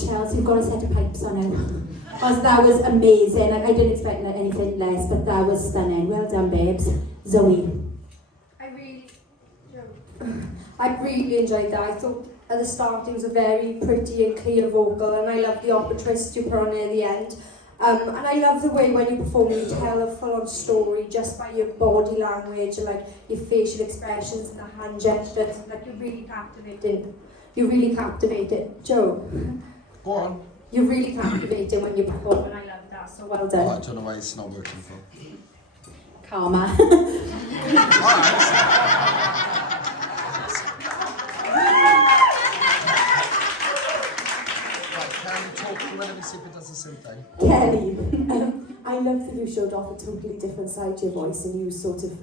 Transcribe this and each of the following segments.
Chelsie, you've got a set of pipes on him. That was amazing. I didn't expect anything less, but that was stunning. Well done, babes. Zoe. I really enjoyed that. I thought at the start it was a very pretty and clear vocal, and I love the opera twist you put on near the end. And I love the way when you perform, you tell a full-on story just by your body language and like your facial expressions and the hand gestures. Like you're really captivating. You're really captivated. Joe. Go on. You're really captivating when you perform, and I love that. So well done. Oh, I don't know why it's not working for. Karma. Can you talk to me? Let me see if it does the same thing. Kelly, I love that you showed off a totally different side to your voice, and you sort of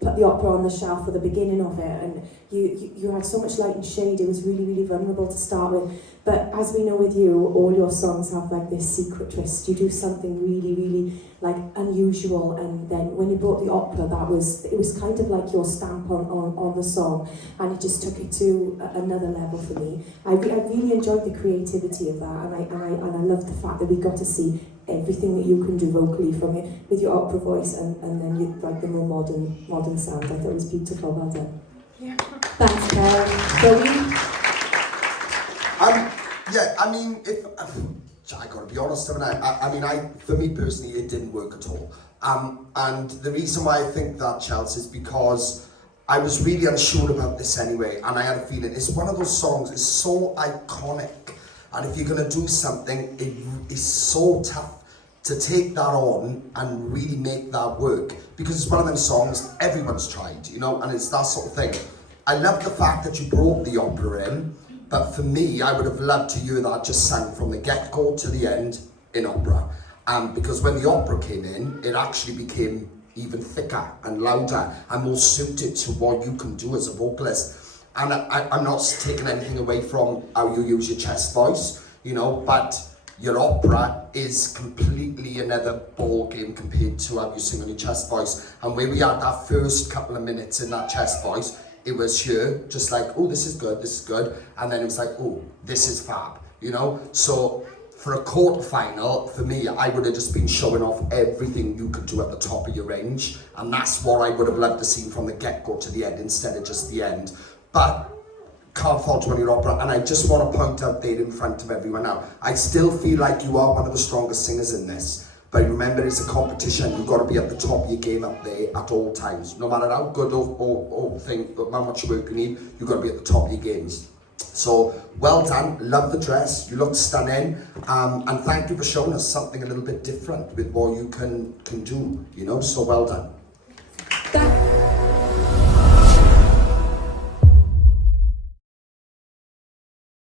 put the opera on the shelf at the beginning of it, and you had so much light and shade. It was really, really vulnerable to start with. But as we know with you, all your songs have like this secret twist. You do something really, really like unusual, and then when you brought the opera, it was kind of like your stamp on the song, and it just took it to another level for me. I really enjoyed the creativity of that, and I love the fact that we got to see everything that you can do vocally from it with your opera voice, and then you like the more modern sound. I thought it was beautiful. Well done. Yeah. Thanks, Karen. Zoe? Yeah, I mean, if I gotta be honest, haven't I? For me personally, it didn't work at all. And the reason why I think that, Chelsie, is because I was really unsure about this anyway, and I had a feeling it's one of those songs. It's so iconic, and if you're gonna do something, it is so tough to take that on and really make that work, because it's one of them songs everyone's tried, you know, and it's that sort of thing. I love the fact that you brought the opera in. But for me, I would have loved to hear that just sang from the get-go to the end in opera. Because when the opera came in, it actually became even thicker and louder and more suited to what you can do as a vocalist. And I'm not taking anything away from how you use your chest voice, you know, but your opera is completely another ball game compared to how you sing on your chest voice. And where we had that first couple of minutes in that chest voice, it was here, just like, oh, this is good, and then it was like, oh, this is fab, you know? So for a quarter-final, for me, I would have just been showing off everything you could do at the top of your range, and that's what I would have loved to see from the get-go to the end instead of just the end. But can't fault you on your opera, and I just want to point out there in front of everyone now, I still feel like you are one of the strongest singers in this. But remember, it's a competition. You've got to be at the top of your game up there at all times. No matter how good or how much work you need, you've got to be at the top of your games. So, well done. Love the dress. You look stunning. And thank you for showing us something a little bit different with what you can do, you know. So, well done.